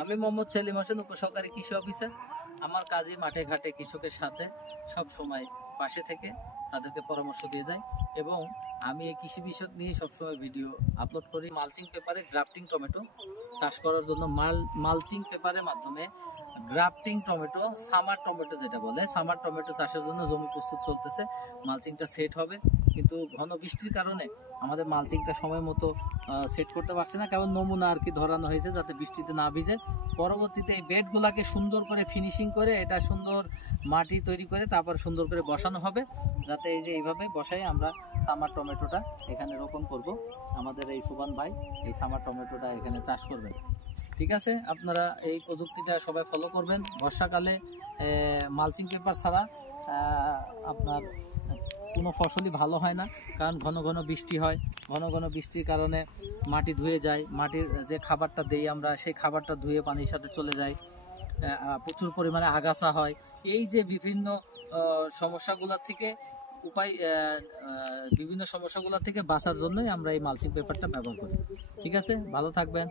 আমি মোহাম্মদ সেলিম হোসেন, উপসহকারী কৃষি অফিসার। আমার কাজই মাঠে ঘাটে কৃষকের সাথে সব সময় পাশে থেকে তাদেরকে পরামর্শ দিয়ে যায় এবং আমি এই কৃষি বিষয় নিয়ে সবসময় ভিডিও আপলোড করি। মালচিং পেপারে গ্রাফটিং টমেটো চাষ করার জন্য মালচিং পেপারের মাধ্যমে গ্রাফটিং টমেটো, সামার টমেটো যেটা বলে, সামার টমেটো চাষের জন্য জমি প্রস্তুত চলতেছে। মালচিংটা সেট হবে, কিন্তু ঘন বৃষ্টির কারণে আমাদের মালচিংটা সময় মতো সেট করতে পারছে না। কেবল নমুনা আর কি ধরানো হয়েছে যাতে বৃষ্টিতে না ভিজে। পরবর্তীতে এই বেডগুলাকে সুন্দর করে ফিনিশিং করে এটা সুন্দর মাটি তৈরি করে তারপর সুন্দর করে বসানো হবে, যাতে এই যে এইভাবে বসাই আমরা সামার টমেটোটা এখানে রোপণ করব। আমাদের এই সুবান ভাই এই সামার টমেটোটা এখানে চাষ করবেন। ঠিক আছে, আপনারা এই প্রযুক্তিটা সবাই ফলো করবেন। বর্ষাকালে মালচিং পেপার ছাড়া আপনার কোনো ফসলই ভালো হয় না, কারণ ঘন ঘন বৃষ্টি হয়। ঘন ঘন বৃষ্টির কারণে মাটি ধুয়ে যায়, মাটির যে খাবারটা দেই আমরা সেই খাবারটা ধুয়ে পানির সাথে চলে যায়, প্রচুর পরিমাণে আগাছা হয়। এই যে বিভিন্ন সমস্যাগুলোর থেকে বিভিন্ন সমস্যাগুলোর থেকে বাঁচার জন্যই আমরা এই মালচিং পেপারটা ব্যবহার করি। ঠিক আছে, ভালো থাকবেন।